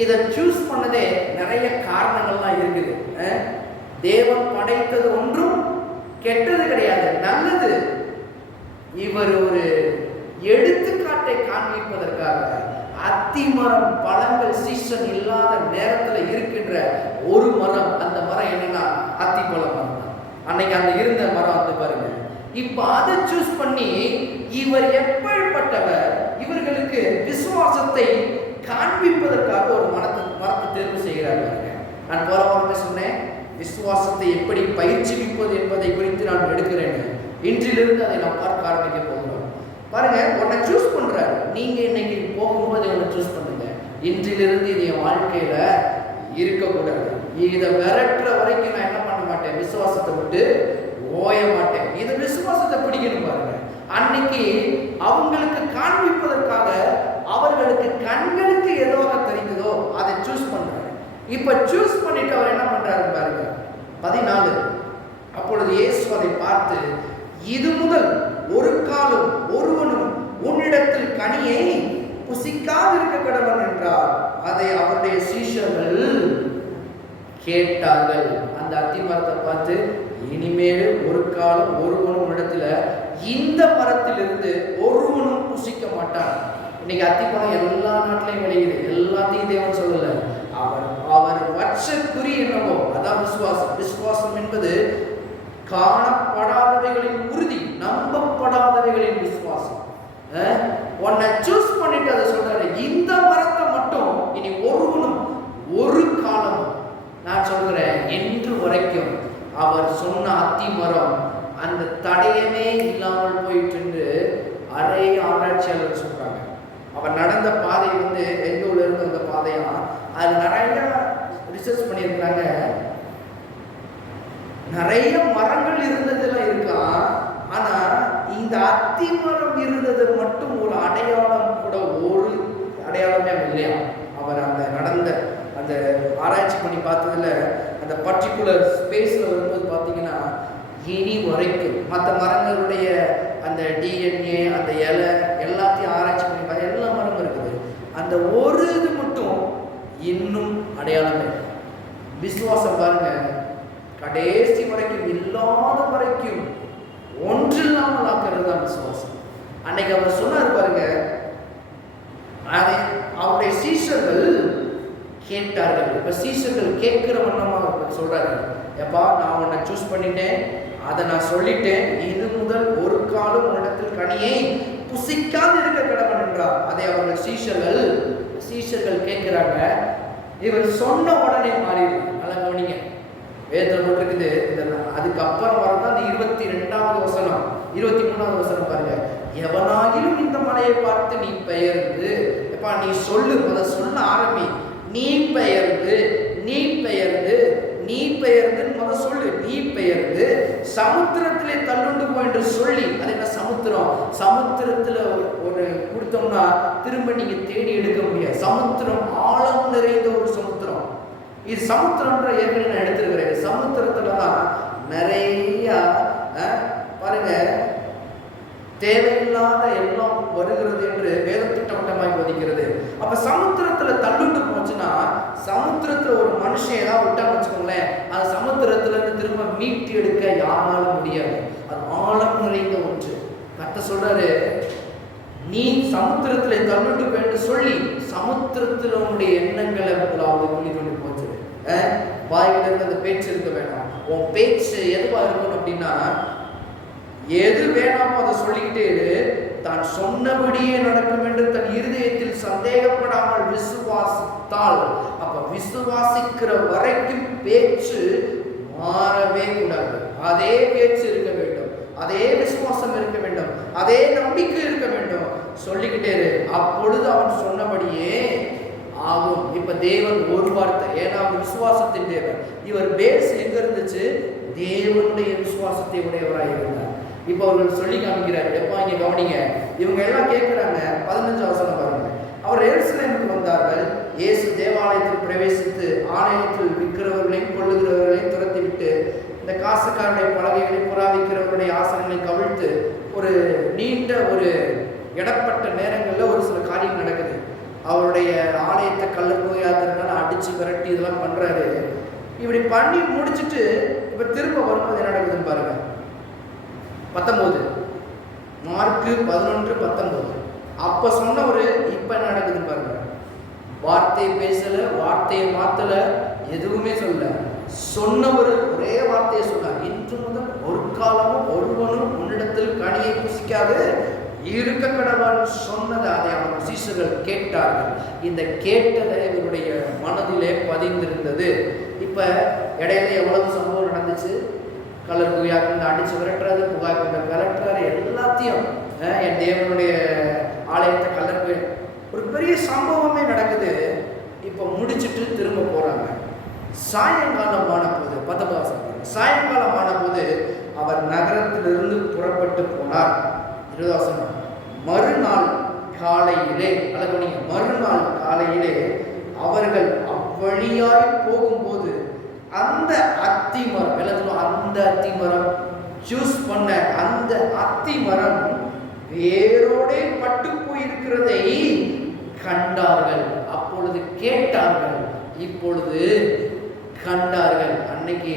இதை சூஸ் பண்ணதே நிறைய காரணங்கள்லாம் இருக்குது. தேவன் படைத்தது ஒன்றும் கெட்டது கிடையாது, நல்லது. இவர் ஒரு எடுத்துக்காட்டை காண்பிப்பதற்காக அத்தி மரம் பழங்கள் சீசன் இல்லாத நேரத்துல இருக்கின்ற ஒரு மரம், அந்த மரம் என்னன்னா அத்திப்பழ மரம் தான். அன்னைக்கு அந்த இருந்த மரம் வந்து பாருங்க. இப்ப அதை சூஸ் பண்ணி இவர் எப்படிப்பட்டவர், இவர்களுக்கு விசுவாசத்தை காண்பிப்பதற்காக ஒரு மரத்தை தேர்வு செய்கிறார்கள். நான் போற வாரமே சொன்னேன், விசுவாசத்தை எப்படி பயிற்சிவிப்பது என்பதை குறித்து நான் எடுக்கிறேன். இன்றிலிருந்து அதை நாம் பார்க்க ஆரம்பிக்க போகிறோம். பாருங்க, உன்னை சூஸ் பண்றாரு. நீங்க இன்னைக்கு போகும்போது உன்னை சூஸ் பண்ணுங்க. இன்றிலிருந்து இது என் வாழ்க்கையில இருக்கக்கூடாது, இதை விரட்டுற வரைக்கும் நான் என்ன பண்ண மாட்டேன், விசுவாசத்தை விட்டு ஓய மாட்டேன். இது விசுவாசத்தை பிடிக்கணும் பாருங்க. அன்னைக்கு அவங்களுக்கு காண்பிப்பதற்காக அவர்களுக்கு கண்களுக்கு எதுவாக தெரிந்ததோ அதை சூஸ் பண்றாரு. இப்ப சூஸ் பண்ணிட்டு அவர் என்ன பண்றாரு பாருங்க. 14, அப்பொழுது இயேசு அதை பார்த்து, இது முதல் ஒரு காலம் ஒருவனும் உன்னிடத்தில் கனியை புசிக்காதிருக்க கடவன் என்றார். அதை அவருடைய சீஷர்கள் கேட்டார்கள். அந்த அத்தி மரத்தை பார்த்து, இனிமேல் ஒரு காலம் ஒருவனும் இடத்துல இந்த மரத்திலிருந்து ஒருவனும் புசிக்க மாட்டான். இன்னைக்கு அத்திப்பழம் எல்லா நாட்டிலையும் விளையுது, எல்லாத்தையும் தேவன் சொல்லல. அவர் வச்ச குறி என்னவோ அதான் விசுவாசம். விசுவாசம் என்பது காணப்படாதவைகளின் உறுதி, நம்பப்படாதவைகளின் விசுவாசம். உன்னை சூஸ் பண்ணிட்டு அதை சொல்றாரு, இந்த மரத்தை மட்டும் இனி ஒருவனும் ஒரு காலம், நான் சொல்கிறேன் என்று வரைக்கும் அவர் சொன்ன அத்தி மரம் அந்த தடயமே இல்லாமல் போயிட்டு அரை ஆராய்ச்சியாளர் சொல்றாங்க. அவர் நடந்த பாதை வந்து எங்க ஊர்ல இருந்து அந்த பாதையா, அது நிறைய ரிசர்ச் பண்ணியிருக்கிறாங்க. நிறைய மரங்கள் இருந்ததெல்லாம் இருக்கா, ஆனா இந்த அத்தி மரம் இருந்தது மட்டும் ஒரு அடையாளம் கூட, ஒரு அடையாளமே இல்லையா. அவர் அந்த நடந்த அந்த ஆராய்ச்சி பண்ணி பார்த்ததுல அந்த பர்டிகுலர் ஸ்பேஸ்ல வரும்போது பார்த்தீங்கன்னா, இனி வரைக்கும் மற்ற மரங்களுடைய அந்த டிஎன்ஏ அந்த இலை எல்லாத்தையும் ஆராய்ச்சி பண்ணி பார்த்தா எல்லா மரமும் இருக்குது. அந்த ஒரு இது மட்டும் இன்னும் அடையாளமே. விசுவாசம் பாருங்க, கடைசி வரைக்கும் இல்லாத வரைக்கும் ஒன்றில்லாமல் ஆக்கிறது தான் விசுவாசம். அன்னைக்கு அவர் சொன்னார் பாருங்க, அதை அவருடைய சீஷர்கள் கேட்டார்கள். இப்ப சீஷர்கள் கேட்கிற வண்ணமாக சொல்றாரு, எப்பா நான் உன்னை சூஸ் பண்ணிட்டேன், அதை நான் சொல்லிட்டேன், இது முதல் ஒரு காலம் உன்னிடத்தில் கனியை புசிக்காது இருக்க கடவன் என்றார். அதை அவர்கள் சீஷர்கள் கேட்கிறாங்க. இவர் சொன்ன உடனே மாறிடுறாங்க. நல்லா கவனிங்க, வேதத்தில் போட்டிருக்குது. அதுக்கப்புறம் வரதான் அந்த 22வது வசனம் 23வது வசனம் பாருங்க. எவனாகிலும் இந்த மலையை பார்த்து நீ பெயர்ந்து, எப்பா நீ சொல்லு, அதை சொல்ல ஆரம்பி. நீ பெயர்ந்து முத சொல்லு. நீ பெயர்ந்து சமுத்திரத்திலே தள்ளுண்டு போ என்று சொல்லி, அது என்ன சமுத்திரம்? சமுத்திரத்துல ஒரு கொடுத்தோம்னா திரும்ப நீங்க தேடி எடுக்க முடியாது. சமுத்திரம் ஆழம் நிறைந்த ஒரு சமுத்திரம். இது சமுத்திரம்ன்ற ஏற்கனவே நான் எடுத்திருக்கிறேன். சமுத்திரத்துலதான் நிறைய பாருங்க தேவையில்லாத எல்லாம் வருகிறது என்று வேதம் திட்டவட்டமாய் போதிக்கிறது. அப்ப சமுத்திரத்துல தள்ளுண்டு போச்சுன்னா, சமுத்திரத்துல ஒரு மனுஷன் ஏதாவது விட்டான்னு வச்சுக்கோங்களேன், அது சமுத்திரத்துல இருந்து திரும்ப மீட்டு எடுக்க யாராலும் முடியாது. அது ஆழம் நிறைந்த ஒன்று. கர்த்தர் சொல்றாரு, நீ சமுத்திரத்துல தள்ளுண்டு போயிட்டு சொல்லி சமுத்திரத்துல உன்னுடைய எண்ணங்களை முதலாவது சொல்லி கொண்டு போச்சு. வாயில இருந்து அந்த பேச்சு இருக்க வேண்டாம். உன் பேச்சு எதுவா இருக்கணும் அப்படின்னா, எது வேணாமோ அதை சொல்லிக்கிட்டே தான் சொன்னபடியே நடக்கும் என்று தன் இருதயத்தில் சந்தேகப்படாமல் விசுவாசித்தால், அப்ப விசுவாசிக்கிற வரைக்கும் பேச்சு மாறவே கூடாது. அதே பேச்சு இருக்க வேண்டும், அதே விசுவாசம் இருக்க வேண்டும், அதே நம்பிக்கை இருக்க வேண்டும். சொல்லிக்கிட்டே அப்பொழுது அவன் சொன்னபடியே ஆகும். இப்ப தேவன் ஒரு வார்த்தை, ஏன்னா விசுவாசத்தின் தேவன். இவர் பேஸ் எங்க இருந்துச்சு? தேவனுடைய விசுவாசத்தை உடையவராக இருந்தார். இப்ப அவர்கள் சொல்லி காமிக்கிறார். எப்பா இங்க கவனிங்க, இவங்க எல்லாம் கேட்கிறாங்க. 15 வசனம் பாருங்க. அவர் எருசலேமுக்கு வந்தார்கள். இயேசு தேவாலயத்தில் பிரவேசித்து ஆலயத்தில் விற்கிறவர்களையும் கொள்ளுகிறவர்களையும் துரத்தி விட்டு, இந்த காசுக்காரனுடைய பலகைகளை புறாவிக்கிறவருடைய ஆசனங்களை கவிழ்த்து, ஒரு நீண்ட ஒரு இடப்பட்ட நேரங்களில் ஒரு சில காரியம் நடக்குது. அவருடைய ஆலயத்தை கள்ளநோயாத்திரனால அடிச்சு விரட்டி இதெல்லாம் பண்றாரு. இப்படி பண்ணி முடிச்சுட்டு இப்ப திரும்ப வரும்போது என்ன நடக்குதுன்னு பாருங்க. 19 மார்க்கு 11:19. அப்ப சொன்னவரு இப்ப என்ன நடக்குதுன்னு பாருங்க. வார்த்தையை பேசல, வார்த்தையை மாத்தல, எதுவுமே சொல்ல. சொன்னவர் ஒரே வார்த்தையை சொன்னார், இன்று முதல் ஒரு காலமும் ஒருவனும் உன்னிடத்தில் கனியை புசிக்காது இருக்க கடவுள் சொன்னதை அதை அவன் சீஷர்கள் கேட்டார்கள். இந்த கேட்டதை இவருடைய மனதிலே பதிந்திருந்தது. இப்ப இடையில எவ்வளவு சம்பவம் நடந்துச்சு? கலர் குவியாக அடிச்சு விரட்டுறது, புகாய் கொண்ட விரட்டுறாரு, எல்லாத்தையும் என் தேவனுடைய ஆலயத்தை கலர் ஒரு பெரிய சம்பவமே நடக்குது. இப்போ முடிச்சுட்டு திரும்ப போறாங்க. சாயங்காலம் ஆன போது 19 சாயங்காலம் ஆன போது அவர் நகரத்திலிருந்து புறப்பட்டு போனார். 20 மறுநாள் காலையிலே, மறுநாள் காலையிலே அவர்கள் அவ்வழியாய் போகும்போது அந்த அத்திமரம், அந்த அத்திமரம் சூஸ் பண்ண அந்த அத்திமரம் வேரோடே பட்டு போயிருக்கிறதை கண்டார்கள். அப்பொழுது கேட்டார்கள், இப்பொழுது கண்டார்கள். அன்னைக்கு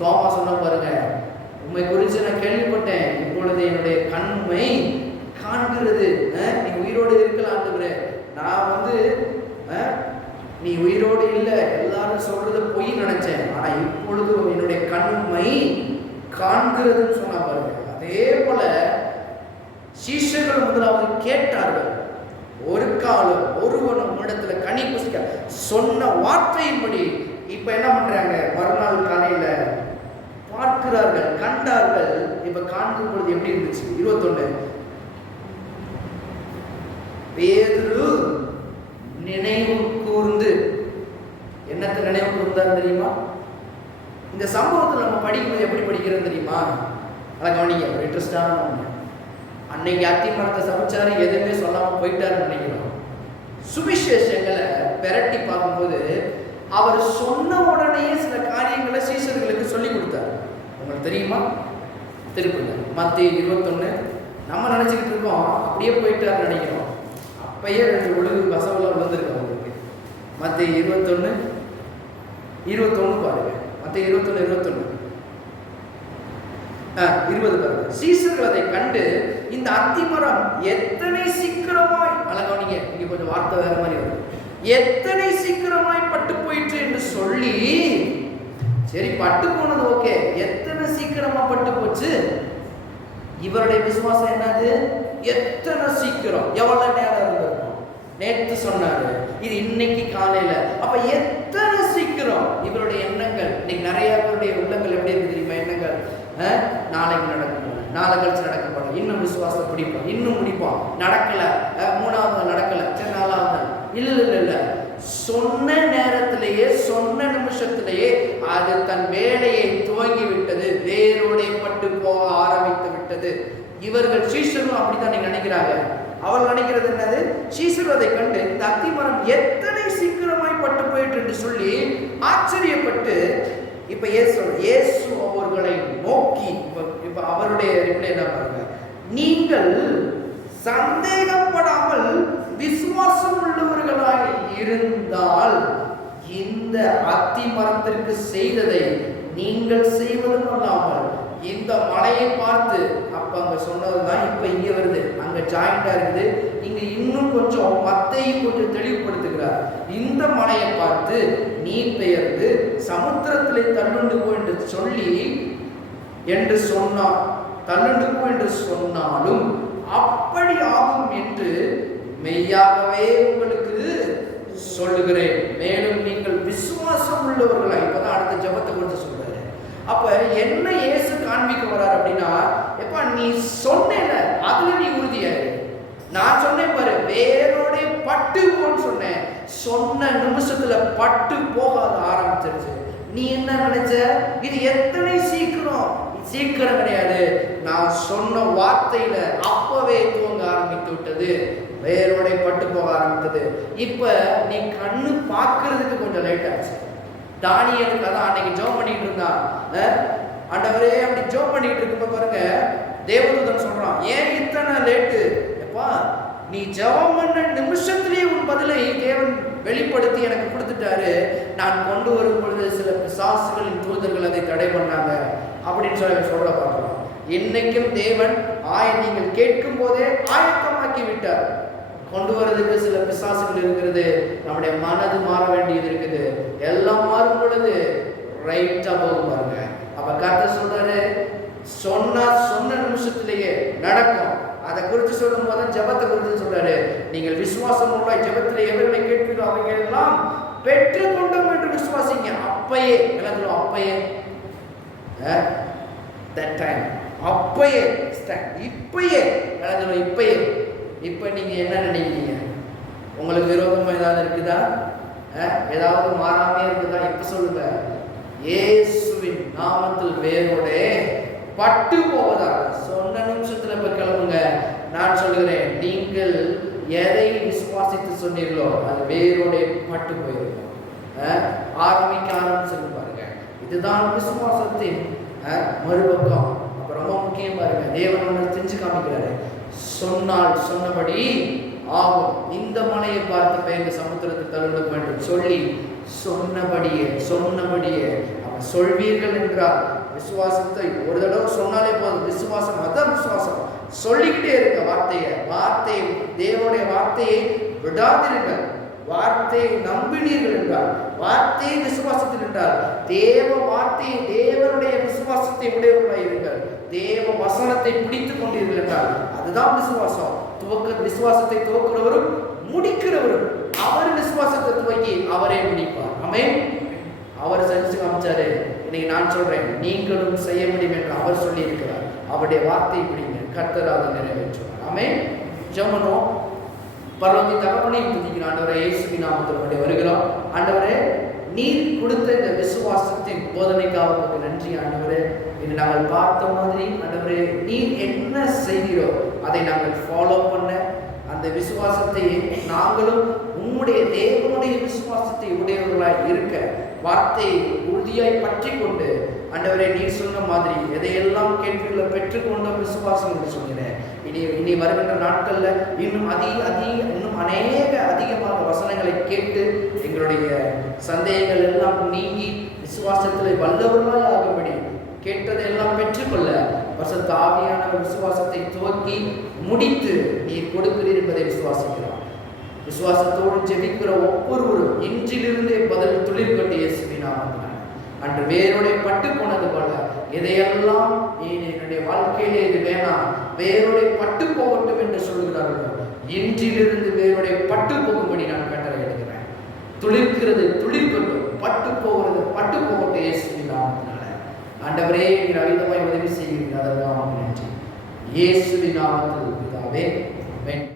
தோமா சொன்ன பாருங்க, உண்மை குறித்து நான் கேள்விப்பட்டேன், இப்பொழுது என்னுடைய கண்மை காண்கிறது. நீ உயிரோடு இருக்கலாம், நான் நீ உயிரோடு இல்லை, எல்லாரும் சொல்றது பொய் நினைச்சேன், ஆனா இப்பொழுது என்னுடைய கண்மை காண்கிறதுன்னு சொன்னா பாருங்க. அதே போல சீஷர்கள் முதலாவது கேட்டார்கள், ஒரு காலம் ஒருவனும் இடத்துல கனி புசிக்க சொன்ன வார்த்தையின்படி இப்ப என்ன பண்றாங்க? மறுநாள் காலையில பார்க்கிறார்கள், கண்டார்கள். இப்ப காண்கும் பொழுது எப்படி இருந்துச்சு? 21 பேதுரு நினைவு கூர்ந்து, என்னத்தை நினைவு கூர்ந்தார் தெரியுமா? இந்த சம்பவத்தில் நம்ம படிக்கும்போது எப்படி படிக்கிறோம் தெரியுமா? அதை கவனிங்க, ஒரு இன்ட்ரெஸ்டான ஒன்று. அன்னைக்கு அத்தி மரத்தை சமைச்சாரு, எதுவுமே சொல்லாம போயிட்டாருன்னு நினைக்கிறோம். சுவிசேஷங்களை பெரட்டி பார்க்கும்போது அவர் சொன்ன உடனேயே சில காரியங்களை சீஷர்களுக்கு சொல்லி கொடுத்தார். உங்களுக்கு தெரியுமா? திருப்புங்க மத்தேயு 21. நம்ம நினைச்சுக்கிட்டு இருக்கோம் அப்படியே போயிட்டாருன்னு நினைக்கிறோம். அப்பயே 2 ஒழுங்கு வசவெல்லாம் விழுந்திருக்கு அவங்களுக்கு. மத்தேயு 21 பாருங்க. மத்தேயு 21 20 பாருங்க. சீஷர்கள் அதை கண்டு இந்த அத்திமரம் எத்தனை சீக்கிரமாய், அழகவனிங்க, இங்க கொஞ்சம் வார்த்தை வேற மாதிரி வரும், எத்தனை சீக்கிரமாய் பட்டு போயிற்று என்று சொல்லி, சரி பட்டு போனது ஓகே, எத்தனை சீக்கிரமா பட்டு போச்சு? இவருடைய விசுவாசம் என்னது? எத்தனை சீக்கிரம், எவ்வளவு நேரம் இருந்திருக்கும்? நேற்று சொன்னாரு, இது இன்னைக்கு காலையில, அப்ப எத்தனை சீக்கிரம் இவருடைய எண்ணங்கள். இன்னைக்கு நிறைய பேருடைய உள்ளங்கள் எப்படி இருக்கு தெரியுமா? எண்ணங்கள் நாளைக்கு நடக்கும், நாளை கழிச்சு நடக்கப்படும், இன்னும் விசுவாசத்தை பிடிப்போம், இன்னும் முடிப்போம், நடக்கல, 3வது நாள் நடக்கல, சரி 4வது நாள், இல்ல சொன்ன நேரத்திலேயே சொன்ன நிமிஷத்திலேயே அது தன் வேலையை துவங்கி விட்டது, வேரோடே பட்டு போக ஆரம்பித்து விட்டது. இவர்கள் சீஷரும் அப்படித்தான் நீங்க நினைக்கிறாங்க. அவள் நினைக்கிறது என்னது? சீஷர் அதை கண்டு இந்த அத்திமரம் எத்தனை சீக்கிரமாய் பட்டு போயிட்டு என்று சொல்லி ஆச்சரியப்பட்டு, இப்ப இயேசு அவர்களை நோக்கி, இப்ப அவருடைய ரிப்ளை என்ன பாருங்க, நீங்கள் சந்தேகப்படாமல் விசுவாசம் உள்ளவர்களாய் இருந்தால் இந்த அத்தி மரத்திற்கு செய்ததை நீங்கள் செய்வதும் அல்லாமல் இந்த மலையை பார்த்து, அப்ப அங்க சொன்னதுதான் இப்ப இங்க வருது, அங்க ஜாயிண்டா இருக்குது, இங்க இன்னும் கொஞ்சம் மத்தையும் கொஞ்சம் தெளிவுபடுத்துகிறார். இந்த மலையை பார்த்து நீ பெயர்ந்து சமுத்திரத்திலே தள்ளுண்டு போ என்று சொல்லி என்று சொன்னார், தள்ளுண்டு போ என்று சொன்னாலும் அப்படி ஆகும் என்று மெய்யாகவே உங்களுக்கு சொல்லுகிறேன். மேலும் நீங்கள் விசுவாசம் உள்ளவர்களா, இப்பதான் அடுத்த ஜெபத்தை குறித்து சொல்றாரு. அப்ப என்ன இயேசு காண்பிக்க வர்றார் அப்படின்னா, எப்ப நீ சொன்னேல அதுல நீ உறுதியாரு. நான் சொன்னேன் பாரு, வேரோட பட்டு போன்னு சொன்னேன், சொன்ன நிமிஷத்துல பட்டு போகாத ஆரம்பிச்சிருச்சு. நீ என்ன நினைச்ச? இது எத்தனை சீக்கிரம்? சீக்கிரம் கிடையாது, நான் சொன்ன வார்த்தையில அப்பவே துவங்க ஆரம்பித்து விட்டது, வேரோட பட்டு போக ஆரம்பித்தது. இப்ப நீ கண்ணு பார்க்கறதுக்கு கொஞ்சம் லேட் ஆச்சு. தானியலுக்கு அதான் அன்னைக்கு ஜெபம் பண்ணிட்டு இருந்தான், ஆண்டவரே அப்படி ஜெபம் பண்ணிட்டு இருக்க பாருங்க, தேவதூதன் சொல்றான், ஏன் இத்தனை லேட்டு? எப்பா நீ ஜெபம் பண்ண நிமிஷத்திலேயே உன் பதிலை தேவன் வெளிப்படுத்தி எனக்கு கொடுத்துட்டாரு. நான் கொண்டு வரும் பொழுது சில பிசாசுகளின் தூதர்கள் அதை தடை பண்ணாங்க அப்படின்னு சொல்ல பார்க்கலாம். இன்னைக்கும் தேவன் நீங்கள் கேட்கும் போதே ஆயத்தமாக்கி விட்டார். கொண்டு வரதுக்கு சில பிசாசுகள் இருக்கிறது, நம்முடைய மனது மாற வேண்டியது இருக்குது. எல்லாம் மாறும் பொழுது ரைட்டா போகும் பாருங்க. அப்ப கர்த்தர் சொல்றாரு, சொன்ன நிமிஷத்திலேயே நடக்கும். அதை குறித்து சொல்லும் போது ஜெபத்தை குறித்து சொல்றாரு, நீங்கள் விசுவாசம் உள்ள ஜெபத்திலே எவர்களை கேட்கிறோம் அவைகள் எல்லாம் பெற்று கொண்டோம் என்று விசுவாசிங்க. அப்பயே எல்லாத்திலும் அப்பயே that time, அப்பயே இப்பயே எல்லாத்திலும் இப்பயே. இப்ப நீங்க என்ன நினைக்கிறீங்க? உங்களுக்கு விரோதமா ஏதாவது இருக்குதா? ஏதாவது மாறாமே இருக்குதா? இப்ப சொல்லுங்க, இயேசுவின் நாமத்தில் வேரோட பட்டு போவதாக சொன்ன நிமிஷத்துல இப்ப கிளம்புங்க. நான் சொல்லுகிறேன், நீங்கள் எதை விசுவாசித்து சொன்னீர்களோ அது வேரோட பட்டு போயிருக்கும். ஆரம்பிக்க பாருங்க. இதுதான் விசுவாசத்தின் மறுபக்கம். அப்ப ரொம்ப முக்கியம் பாருங்க, தேவன் ஒன்று செஞ்சு காமிக்கிறாரு. சொன்னால் சொன்னபடி ஆகும். இந்த மலையை பார்த்து பெயர்ந்து சமுத்திரத்தை தள்ளும் என்று சொல்லி சொன்னபடியே அவன் சொல்வீர்கள் என்றார். விசுவாசத்தை ஒரு தடவை சொன்னாலே போதும். விசுவாசம், அதான் விசுவாசம். சொல்லிக்கிட்டே இருக்க வார்த்தையை தேவனுடைய வார்த்தையை விடாதீர்கள். வார்த்தையை நம்பினீர்கள் என்றால், வார்த்தையை விசுவாசத்தில் என்றால், தேவ வார்த்தையை தேவனுடைய விசுவாசத்தை உடையவர்களாக இருங்கள். தேவ வசனத்தை பிடித்துக் கொண்டீர்கள் என்றால் அதுதான் விசுவாசம். விசுவாசத்தை துவக்கிறவரும் முடிக்கிறவரும் அவர். விசுவாசத்தை துவக்கி அவரே முடிப்பார். ஆமென். அவர் செஞ்சு காமிச்சாரு. இன்னைக்கு நான் சொல்றேன், நீங்களும் செய்ய முடியும் என்று அவர் சொல்லி இருக்கிறார். அவருடைய வார்த்தை பிடிங்க, கர்த்தர் அதை நிறைவேற்றுவார். ஆமென். ஜெபம். பரலோக தகப்பனே, துதிக்கிற ஆண்டவரே, இயேசுவின் நாமத்தில் வருகிறோம். ஆண்டவரே, நீர் கொடுத்த இந்த விசுவாசத்தின் போதனைக்காக நன்றி ஆண்டவரே. இது நாங்கள் பார்த்த மாதிரி ஆண்டவரே, நீர் என்ன செய்கிறோ அதை நாங்கள் ஃபாலோ பண்ண, அந்த விசுவாசத்தை நாங்களும் உம்முடைய தேவனுடைய விசுவாசத்தை உடையவர்களாய் இருக்க, வார்த்தையை உறுதியாய் பற்றி கொண்டு ஆண்டவரே, நீர் சொன்ன மாதிரி எதையெல்லாம் கேட்கிறீர்களோ பெற்றுக்கொண்ட விசுவாசம் என்று சொன்னேன். இனி வருகின்ற நாட்கள்ல இன்னும் அதிகமாக வசனங்களை கேட்டு எங்களுடைய சந்தேகங்கள் எல்லாம் நீங்கி விசுவாசத்தில் வல்லவர்களாய் ஆகும்படி கேட்டதையெல்லாம் பெற்றுக்கொள்ள பரிசுத்த ஆவியானவர் விசுவாசத்தை துவக்கி முடித்து நீர் கொடுக்கிறீர் என்பதை விசுவாசிக்கிறோம். விசுவாசத்தோடு ஜெபிக்கிற ஒவ்வொருவரும் இன்றிலிருந்தே பதில் துளிர்கொண்டு இயேசுவின் நாமத்தினாலே அன்று வேரோடே பட்டு போனது போல எதையெல்லாம் என்னுடைய வாழ்க்கையிலே இது வேணாம், வேரோடே பட்டு போகட்டும் என்று சொல்லுகிறார்களோ, இன்றிலிருந்து வேரோடே பட்டு போகும்படி நான் கட்டளை எடுக்கிறேன். துளிர்க்கிறது துளிர்கொண்டும், பட்டு போகிறது பட்டு போகட்டும் இயேசுவின் நாமத்தினால. ஆண்டவரே, நீர் அழிதமாய் உதவி செய்கிறீர்கள், அதற்காக நன்றி. இயேசுவின் நாமத்தில் பிதாவே, ஆமென்.